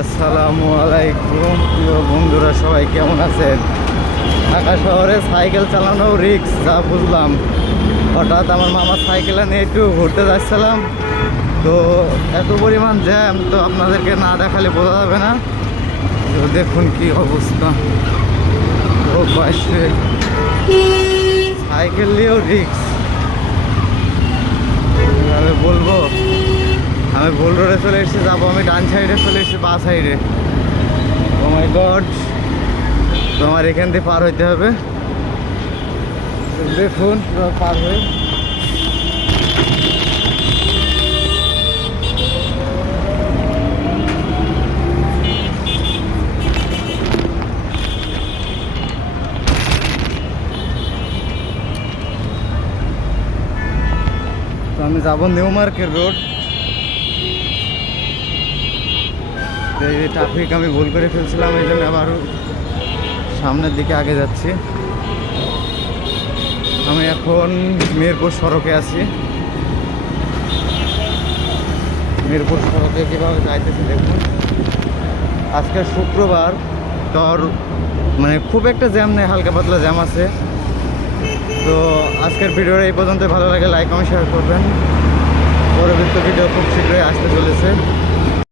আসসালামু আলাইকুম প্রিয় বন্ধুরা, সবাই কেমন আছেন? ঢাকা শহরে সাইকেল চালানো রিস্ক, যা বুঝলাম। হঠাৎ আমার মামার সাইকেলে নিয়ে একটু ঘুরতে যাচ্ছিলাম, তো এত পরিমাণ জ্যাম, তো আপনাদেরকে না দেখালে বোঝা যাবে না। তো দেখুন কি অবস্থা, ও পাশে সাইকেল নিয়েও রিস্ক। আমি বলবো আমি ভুল রোডে চলে এসেছি, যাবো আমি ডান সাইডে চলে এসেছি, বা সাইডে। ও মাই গড, তো আমার এখান থেকে পার হইতে হবে। দেখুন পার হয়ে তো আমি যাবো নিউ মার্কেট রোড। ট্রাফিক আমি ভুল করে ফেলছিলাম, এই জন্য আবার সামনের দিকে আগে যাচ্ছি। আমি এখন মিরপুর সড়কে আছি। মিরপুর সড়কে কীভাবে যাইতেছি দেখুন। আজকে শুক্রবার, তো মানে খুব একটা জ্যাম নেই, হালকা পাতলা জ্যাম আছে। তো আজকের ভিডিওটা এই পর্যন্ত। ভালো লাগে লাইক কমেন্ট শেয়ার করবেন। পরবর্তী ভিডিও খুব শীঘ্রই আসতে চলেছে।